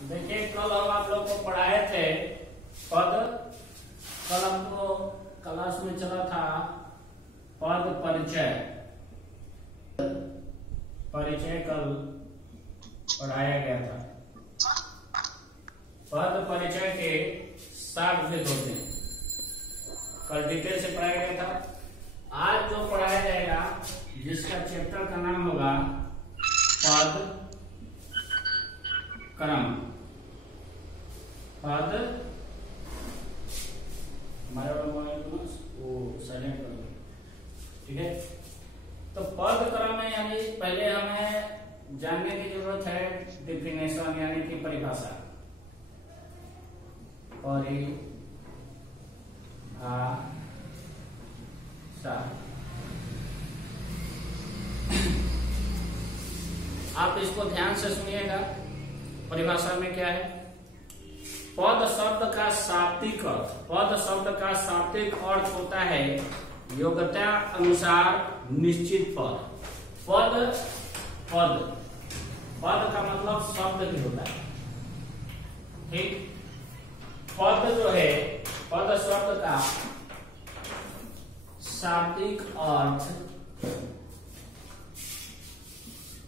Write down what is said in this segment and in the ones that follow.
देखिए कल हम आप लोग को पढ़ाए थे पद। कल हमको क्लास में चला था पद परिचय। परिचय कल पढ़ाया गया था। पद परिचय के 7 भेद होते हैं। कल डिटेल से पढ़ाया गया था। आज जो पढ़ाया जाएगा जिसका चैप्टर का नाम होगा पद क्रम। पद हमारे मोबाइल को वो साइलेंट कर दो, ठीक है। तो पद क्रम में यानी पहले हमें जानने की जरूरत है डिफिनेशन यानी कि परिभाषा। आप इसको ध्यान से सुनिएगा। परिभाषा में क्या है? पद शब्द का शाब्दिक अर्थ। पद शब्द का शाब्दिक अर्थ होता है योग्यता अनुसार निश्चित पद। पद पद पद का मतलब शब्द भी होता है, ठीक। पद जो है पद शब्द का शाब्दिक अर्थ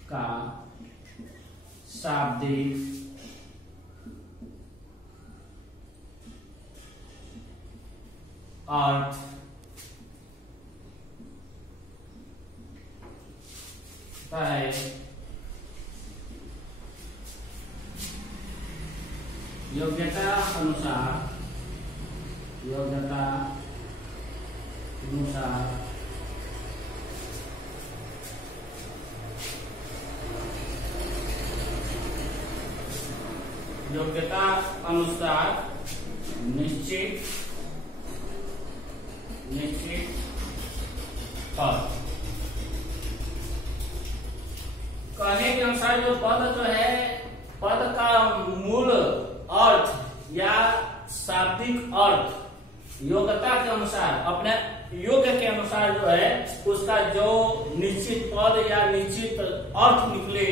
का शाब्दिक अर्थ है योग्यता अनुसार निश्चित पद। कहने के अनुसार जो पद जो है पद का मूल अर्थ या शाब्दिक अर्थ योग्यता के अनुसार अपने योग्य के अनुसार जो है उसका जो निश्चित पद या निश्चित अर्थ निकले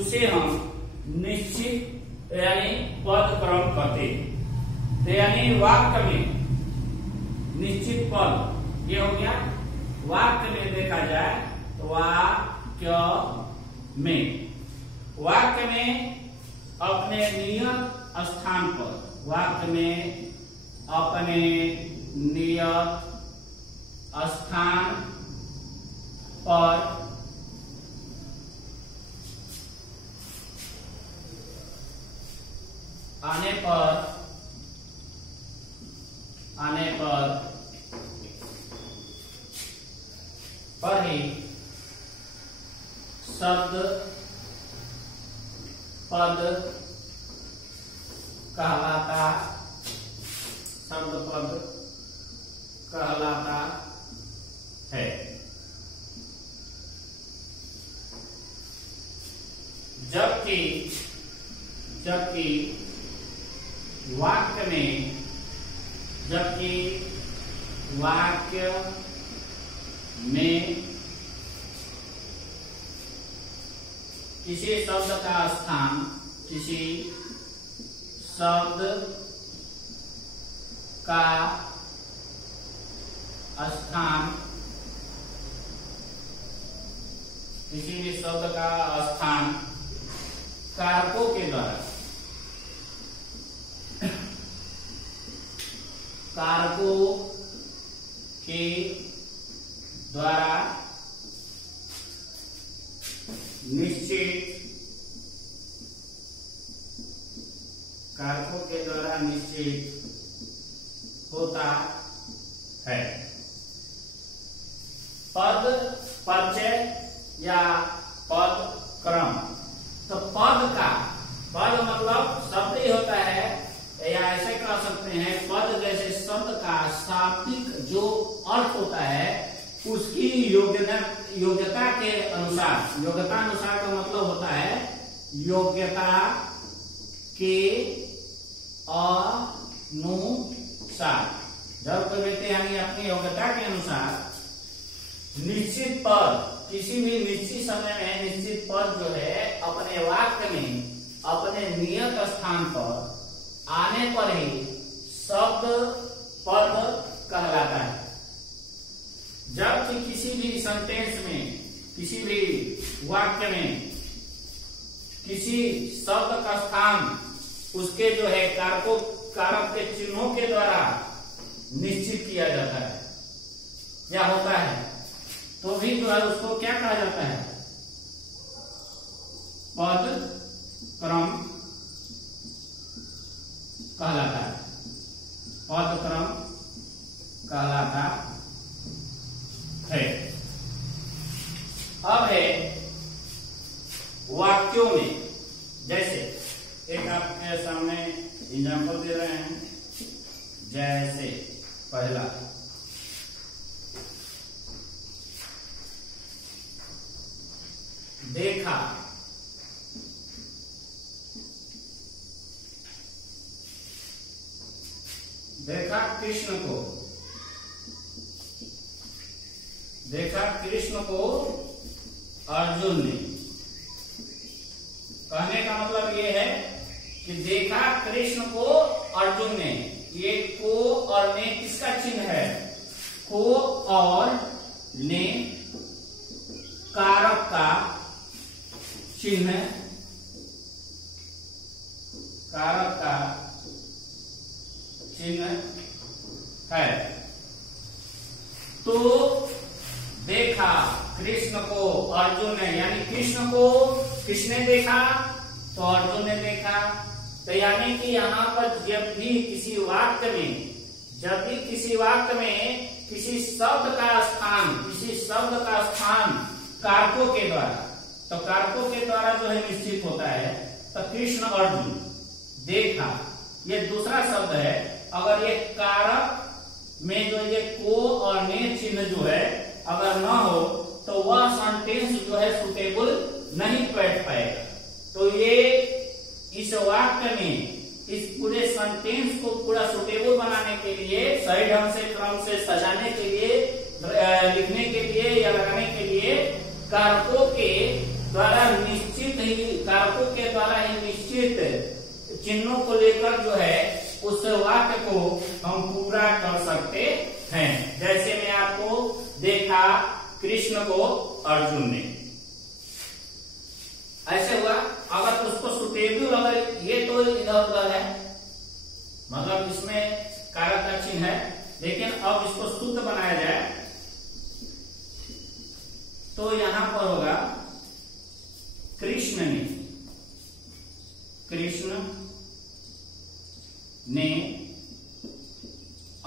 उसे हम निश्चित यानी पद क्रम कहते हैं। तो यानी वाक्य में निश्चित पद ये हो गया। वाक्य में देखा जाए तो वाक्य में अपने नियत स्थान पर स्थान पर आने पर ही शब्द पद कहलाता है। जबकि वाक्य में किसी शब्द का स्थान किसी भी शब्द का स्थान कारकों के द्वारा निश्चित होता है। पद परिचय या पद क्रम। तो पद मतलब शब्द ही होता है या ऐसे कह सकते हैं पद जैसे शब्द का शाब्दिक जो अर्थ होता है उसकी योग्यता के अनुसार। योग्यता अनुसार का मतलब होता है योग्यता के अनुसार। जब कोई व्यक्ति यानी अपनी योग्यता के अनुसार निश्चित पद किसी भी निश्चित समय में निश्चित पद जो है अपने वाक्य में अपने नियत स्थान पर आने पर ही शब्द पद कहलाता है। जबकि किसी भी सेंटेंस में, किसी भी वाक्य में किसी शब्द का स्थान उसके जो है कारक के चिन्हों के द्वारा निश्चित किया जाता है या होता है, तो भी जो है उसको क्या कहा जाता है? पद क्रम कहलाता है। पद क्रम कहलाता है। अब है वाक्यों में, जैसे एक आपके सामने एग्जाम्पल दे रहे हैं। जैसे पहला, देखा, देखा कृष्ण को, देखा कृष्ण को अर्जुन ने। कहने का मतलब ये है कि देखा कृष्ण को अर्जुन ने। ये को और ने किसका चिन्ह है? को और ने कारक का चिन्ह, कारक का चिन्ह है। तो देखा कृष्ण को अर्जुन ने, यानी कृष्ण को किसने देखा? तो अर्जुन ने देखा। तो यानी कि यहाँ पर जब भी किसी वाक्य में, किसी शब्द का स्थान कारकों के द्वारा, तो कारकों के द्वारा जो है निश्चित होता है। तो कृष्ण अर्जुन देखा, ये दूसरा शब्द है। अगर ये कारक में जो ये को और ने चिन्ह जो है अगर न हो तो वह सेंटेंस जो है सुटेबल नहीं बैठ पाएगा। तो ये इस वाक्य में इस पूरे सेंटेंस को पूरा सुटेबल बनाने के लिए, सही ढंग से क्रम से सजाने के लिए, लिखने के लिए या लगाने के लिए कारकों के द्वारा ही निश्चित चिन्हों को लेकर जो है उस वाक्य को हम पूरा कर सकते हैं। जैसे मैं आपको देखा कृष्ण को अर्जुन ने, ऐसे हुआ। अगर उसको सुटेबल, अगर ये तो इधर उधर है, मतलब इसमें कारक का चिन्ह है, लेकिन अब इसको शुद्ध बनाया जाए तो यहां पर होगा कृष्ण ने, कृष्ण ने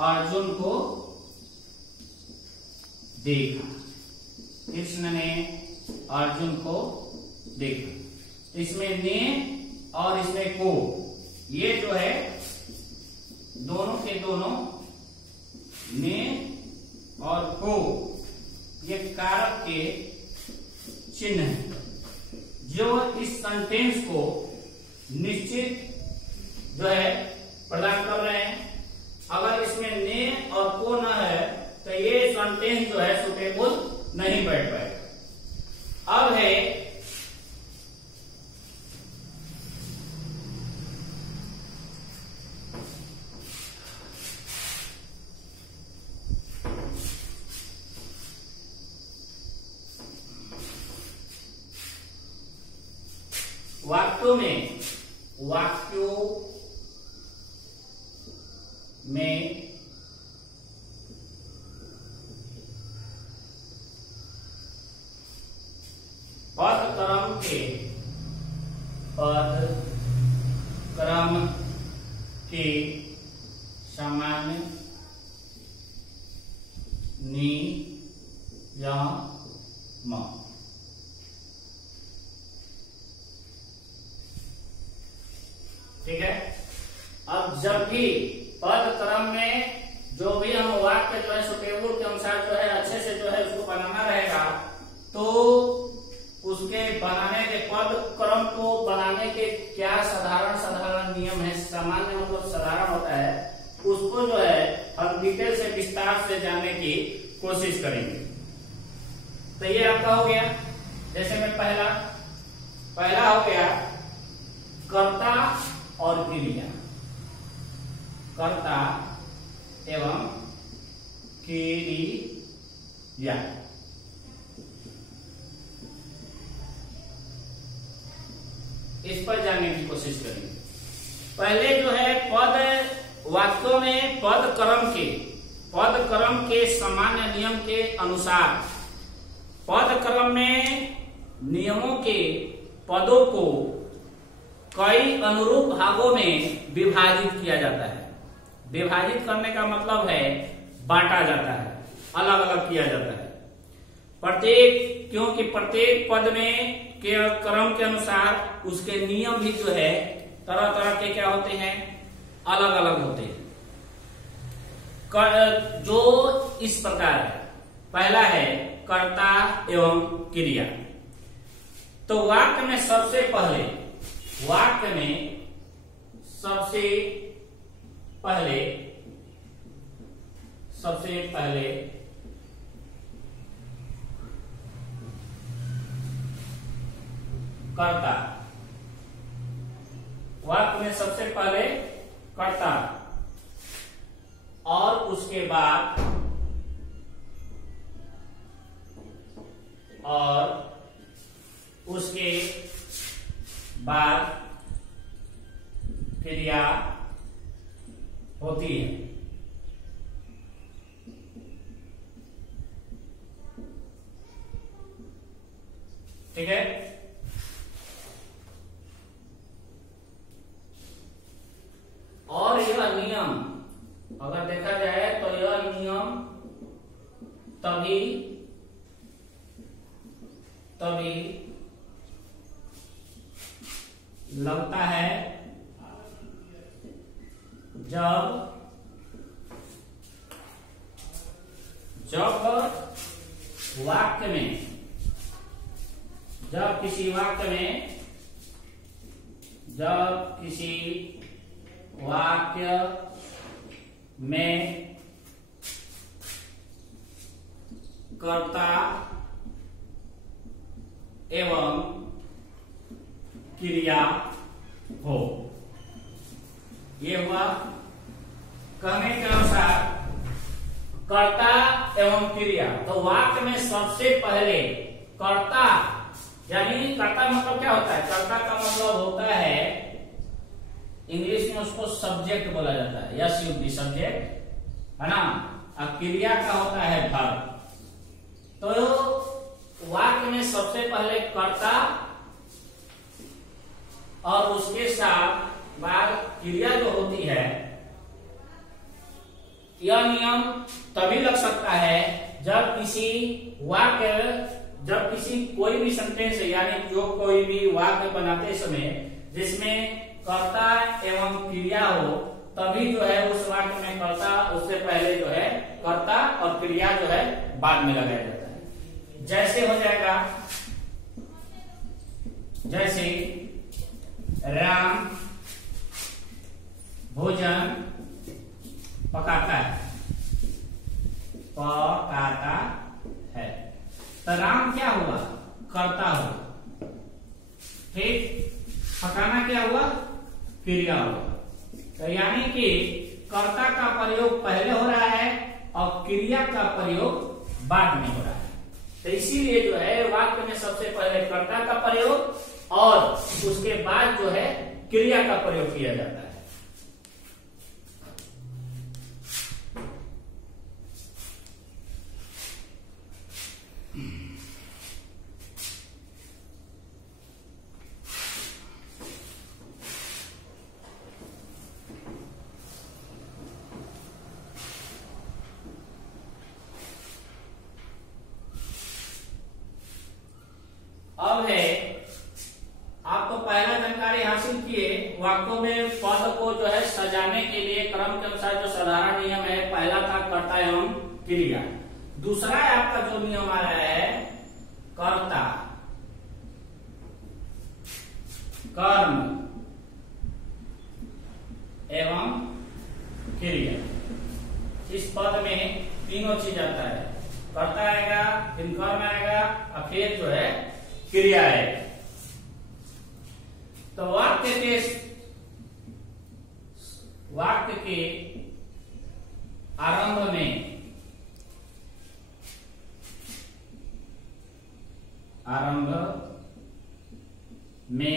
अर्जुन को देखा, कृष्ण ने अर्जुन को देखा। इसमें ने और इसमें को, ये जो है दोनों के दोनों ने और को ये कारक के चिन्ह है जो इस सेंटेंस को निश्चित जो है प्रदान कर रहे हैं। अगर इसमें ने और को न है तो ये सेंटेंस जो है सुटेबल नहीं बैठ पाएगा। अब है वाक्यों में, पद क्रम के सामान्य नियम। ठीक है। अब जब भी पद क्रम में जो भी हम वाक्य जो है सुटेबल के अनुसार जो है अच्छे से जो है उसको बनाना रहेगा, तो उसके बनाने के पद क्रम को बनाने के क्या साधारण नियम है, सामान्य मतलब साधारण होता है, उसको जो है हम डिटेल से विस्तार से जानने की कोशिश करेंगे। तो ये आपका हो गया। जैसे में पहला हो गया इस पर जानने की कोशिश करेंगे। पहले जो है पद वाक्यों में पद क्रम के सामान्य नियम के अनुसार पद क्रम में नियमों के पदों को कई अनुरूप भागों में विभाजित किया जाता है। विभाजित करने का मतलब है बांटा जाता है, अलग अलग किया जाता है। क्योंकि प्रत्येक पद में के क्रम के अनुसार उसके नियम भी जो है तरह तरह के क्या होते हैं, अलग अलग होते हैं। जो इस प्रकार है, पहला है कर्ता एवं क्रिया। तो वाक्य में सबसे पहले कर्ता, वाक्य में सबसे पहले कर्ता और उसके बाद क्रिया होती है। ठीक है। और यह नियम अगर देखा जाए तो यह नियम तभी लगता है जब किसी वाक्य में कर्ता एवं क्रिया हो। ये हुआ कहने के अनुसार कर्ता एवं क्रिया। तो वाक्य में सबसे पहले कर्ता, यानी कर्ता मतलब क्या होता है? कर्ता का मतलब होता है, इंग्लिश में उसको सब्जेक्ट बोला जाता है, SUB सब्जेक्ट है ना। और क्रिया का होता है वर्ब। तो वाक्य में सबसे पहले कर्ता और उसके साथ बाद क्रिया जो होती है, यह नियम तभी लग सकता है जब कोई भी सेंटेंस यानी जो कोई भी वाक्य बनाते समय जिसमें कर्ता एवं क्रिया हो, तभी जो है उस वाक्य में कर्ता उससे पहले जो है कर्ता और क्रिया जो है बाद में लगाया जाता है। जैसे हो जाएगा, जैसे राम भोजन पकाता है, तो राम क्या हुआ? कर्ता हुआ। ठीक, पकाना क्या हुआ? क्रिया हुआ। तो यानी कि कर्ता का प्रयोग पहले हो रहा है और क्रिया का प्रयोग बाद में हो रहा है। तो इसीलिए जो है वाक्य में सबसे पहले कर्ता का प्रयोग और उसके बाद जो है क्रिया का प्रयोग किया जाता है। अब है, आपको पहला जानकारी हासिल किए वाक्यों में पद को जो है सजाने के लिए क्रम के अनुसार जो साधारण नियम है, पहला था कर्ता एवं क्रिया। दूसरा है आपका जो नियम आ रहा है कर्ता कर्म एवं क्रिया। इस पद में तीनों चीज आता है, कर्ता आएगा, फिर कर्म आएगा और फिर जो है क्रिया है। तो वाक्य के आरंभ में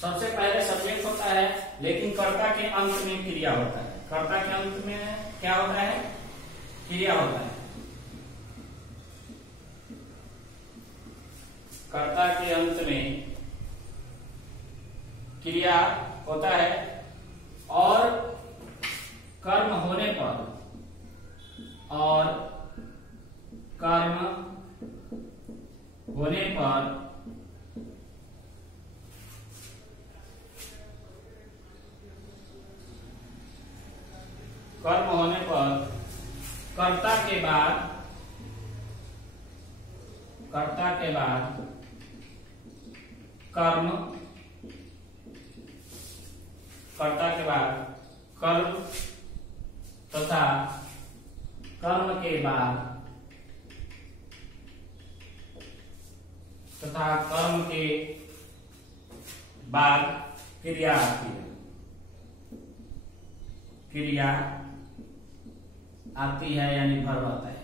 सबसे पहले सब्जेक्ट होता है, लेकिन कर्ता के अंत में क्रिया होता है। कर्ता के अंत में क्या होता है? क्रिया होता है। कर्ता के अंत में क्रिया होता है और कर्म होने पर कर्ता के बाद कर्म तथा कर्म के बाद क्रिया आती है। क्रिया आती है यानी वर्ब आता है।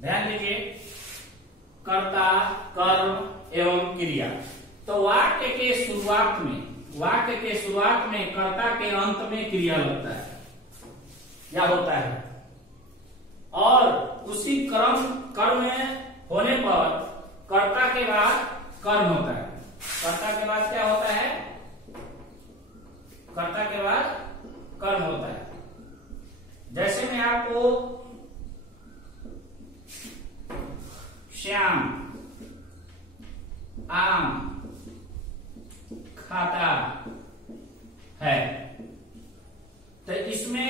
ध्यान दीजिए, कर्ता, कर्म एवं क्रिया। तो वाक्य के शुरुआत में कर्ता के अंत में क्रिया लगता है या होता है, और उसी कर्म होने पर कर्ता के बाद कर्म होता है। कर्ता के बाद क्या होता है? कर्ता के बाद कर्म होता है। जैसे मैं आपको श्याम आम खाता है, तो इसमें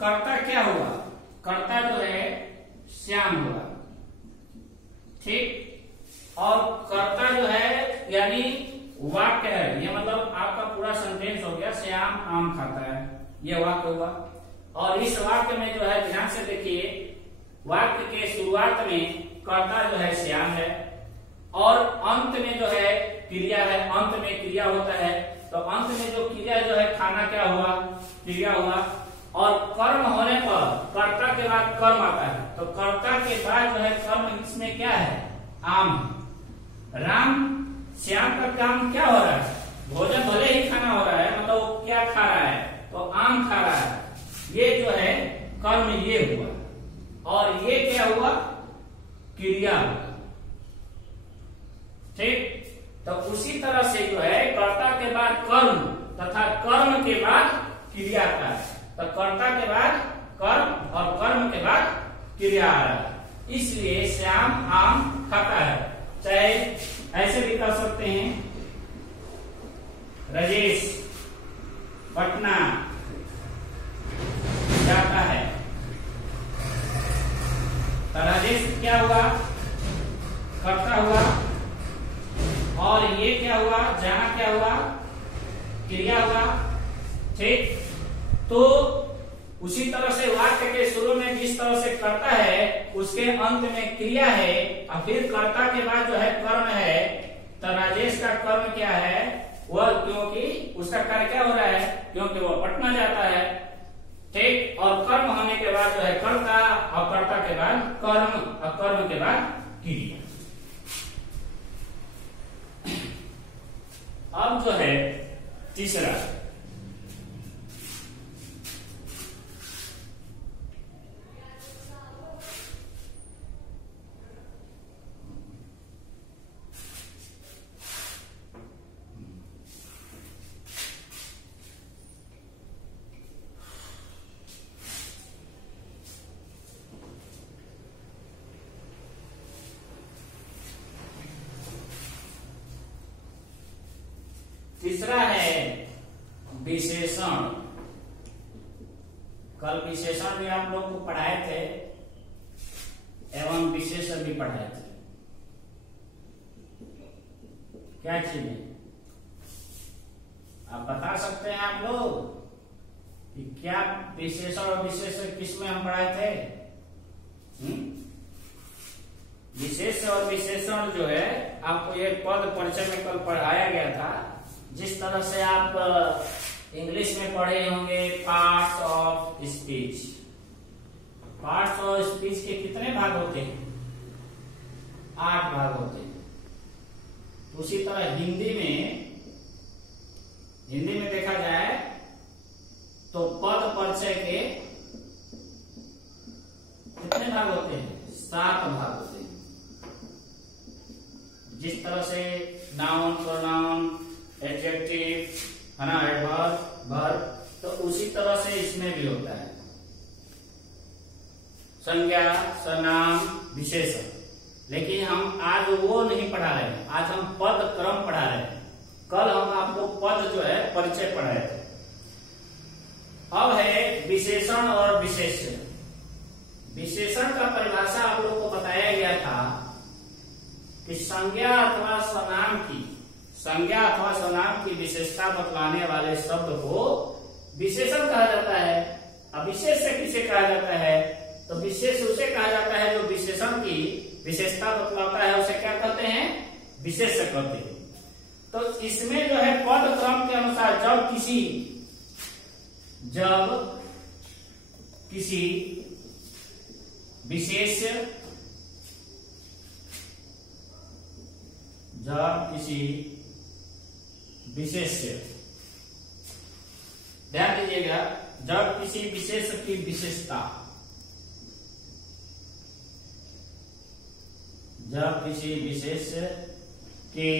कर्ता क्या हुआ? कर्ता जो है श्याम हुआ, ठीक। और कर्ता जो है यानी वाक्य है, ये मतलब आपका पूरा सेंटेंस हो गया, श्याम आम खाता है, ये वाक्य हुआ। और इस वाक्य में जो है ध्यान से देखिए, वाक्य के शुरुआत में कर्ता जो है श्याम है और अंत में जो है क्रिया है, अंत में क्रिया होता है। तो अंत में जो क्रिया जो है खाना क्या हुआ? क्रिया हुआ। और कर्म होने पर कर्ता के बाद कर्म आता है, तो कर्ता के बाद जो है कर्म, इसमें क्या है? आम। राम श्याम का काम क्या हो रहा है? भोजन भले ही खाना हो रहा है, मतलब वो क्या खा रहा है? तो आम खा रहा है। ये जो है कर्म ये हुआ, और ये क्या हुआ? क्रिया हुआ, ठीक। तो उसी तरह से जो है कर्ता के बाद कर्म तथा कर्म के बाद क्रिया आता है। तो कर्ता के बाद कर्म और कर्म के बाद क्रिया आ रहा है। इसलिए श्याम आम खाता है। चाहे ऐसे भी कर सकते हैं, राजेश पटना जाता है। तो राजेश क्या हुआ? कर्ता हुआ, और ये क्या हुआ? जाना क्या हुआ? क्रिया हुआ, ठीक। तो उसी तरह से वाक्य के शुरू में जिस तरह से कर्ता है, उसके अंत में क्रिया है, और फिर कर्ता के बाद जो है कर्म है। तो राजेश का कर्म क्या है? वह, क्योंकि उसका कार्य क्या हो रहा है? क्योंकि वह पटना जाता है, ठीक। और कर्म होने के बाद जो है कर्ता, और कर्ता के बाद कर्म, और कर्म के बाद क्रिया। अब जो है तीसरा, तीसरा है विशेषण। कल विशेषण भी आप लोग को पढ़ाए थे एवं विशेषण भी पढ़ाए थे। क्या चीज है आप बता सकते हैं आप लोग कि क्या विशेषण और विशेषण किस में हम पढ़ाए थे? विशेष और विशेषण जो है आपको ये पद परिचय में कल पढ़ाया गया था। जिस तरह से आप इंग्लिश में पढ़े होंगे parts of speech. Parts of speech के कितने भाग होते हैं? 8 भाग होते हैं। उसी तरह हिंदी में देखा जाए तो पद परिचय के कितने भाग होते हैं? 7 भाग होते हैं। जिस तरह से नाउन, प्रोनाउन, एडजेक्टिव, है ना, एडवर्ब, वर्ब, तो उसी तरह से इसमें भी होता है संज्ञा, सर्वनाम, विशेषण। लेकिन हम आज वो नहीं पढ़ा रहे हैं, आज हम पद क्रम पढ़ा रहे हैं। कल हम आपको पद जो है परिचय पढ़ाए थे। अब है विशेषण और विशेष्य। विशेषण का परिभाषा आप लोगों को बताया गया था कि संज्ञा अथवा सर्वनाम की विशेषता बतलाने वाले शब्द को विशेषण कहा जाता है। अब विशेष्य किसे कहा जाता है? तो विशेष उसे कहा जाता है जो विशेषण की विशेषता बतलाता है, उसे क्या कहते हैं? विशेष्य कहते हैं। तो इसमें जो है पद क्रम के अनुसार जब किसी विशेष्य, ध्यान दीजिएगा, जब किसी विशेष की विशेषता, जब किसी विशेष की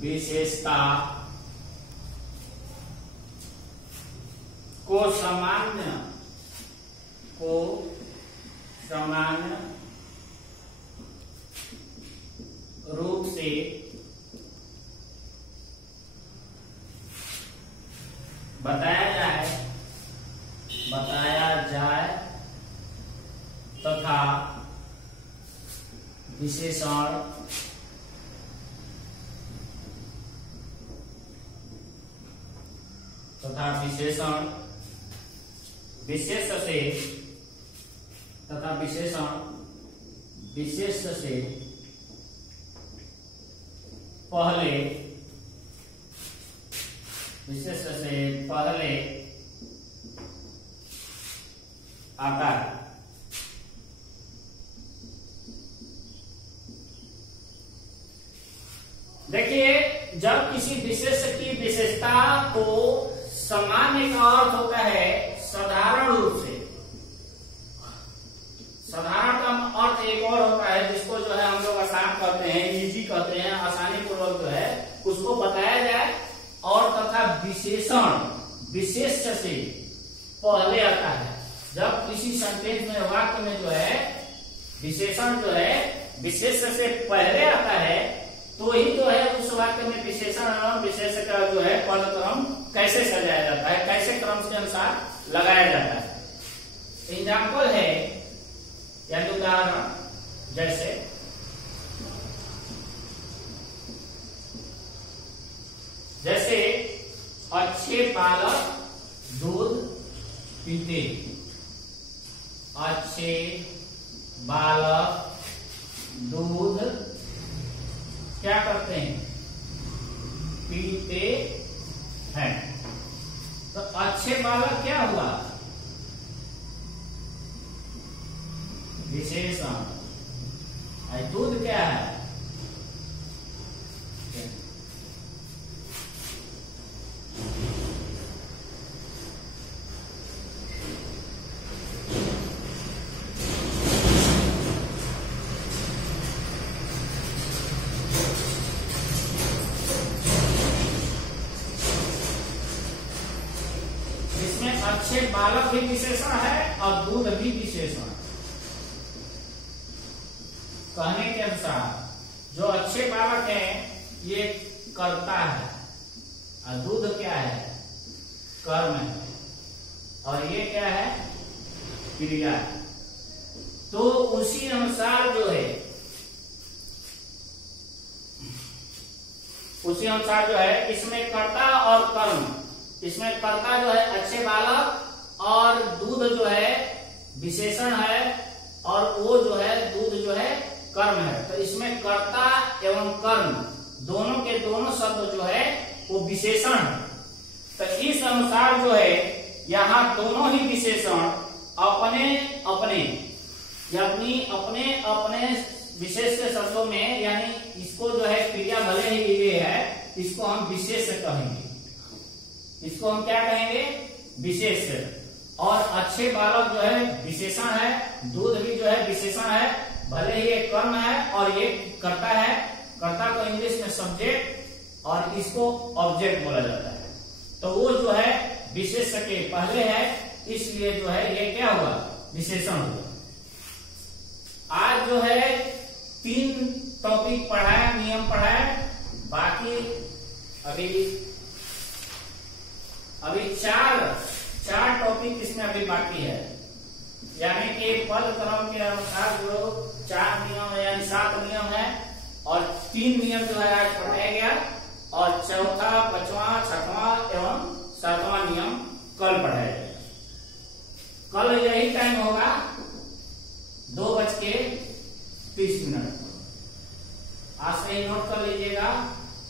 विशेषता को सामान्य रूप से बताया जाए तथा विशेषण विशेष से पहले आता है। देखिए, जब किसी विशेष की विशेषता को सामान्य का अर्थ होता है साधारण रूप से। साधारण का अर्थ एक और होता है जिसको जो है हम लोग आसान कहते हैं, इजी कहते हैं, आसानी पूर्वक जो है उसको बताया जाए। और तथा विशेषण विशेष से पहले आता है। जब किसी सेंटेंस में, वाक्य में जो है विशेषण जो है विशेष से पहले आता है, तो ही जो है उस वाक्य में विशेषण और विशेष का जो है पद क्रम कैसे सजाया जाता है, कैसे क्रम के अनुसार लगाया जाता है। एग्जाम्पल है यानी उदाहरण, जैसे अच्छे बालक दूध पीते। अच्छे बालक दूध क्या करते हैं? पीते हैं। तो अच्छे बालक क्या हुआ? विशेषण। दूध क्या है? अच्छे बालक भी विशेषण है और दूध भी विशेषण। कहने के अनुसार जो अच्छे बालक है ये कर्ता है और दूध क्या है? कर्म है। और ये क्या है? क्रिया है। तो उसी अनुसार जो है इसमें कर्ता और कर्म, इसमें कर्ता जो है अच्छे बालक और दूध जो है विशेषण है और वो जो है दूध जो है कर्म है। तो इसमें कर्ता एवं कर्म दोनों के दोनों शब्द जो है वो विशेषण है। तो इस अनुसार जो है यहाँ दोनों ही विशेषण अपने अपने विशेष शब्दों में, यानी इसको जो इसको हम विशेष कहेंगे। इसको हम क्या कहेंगे? विशेष। और अच्छे बालक जो है विशेषण है, दूध भी जो है विशेषण है, भले ही एक कर्म है और ये कर्ता है। कर्ता को इंग्लिश में सब्जेक्ट और इसको ऑब्जेक्ट बोला जाता है। तो वो जो है विशेष के पहले है, इसलिए जो है ये क्या हुआ? विशेषण हुआ। आज जो है 3 टॉपिक पढ़ाया, नियम पढ़ाया, बाकी अभी चार टॉपिक इसमें अभी बाकी है। यानी कि पद क्रम के अनुसार जो 4 नियम है यानी 7 नियम है और 3 नियम जो है आज पढ़ाया गया और चौथा, 5वां, 6वां एवं 7वां नियम कल पढ़ाया जाएगा। कल यही टाइम होगा 2:30। आज से ही नोट कर लीजिएगा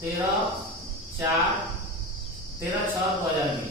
13/6/2020।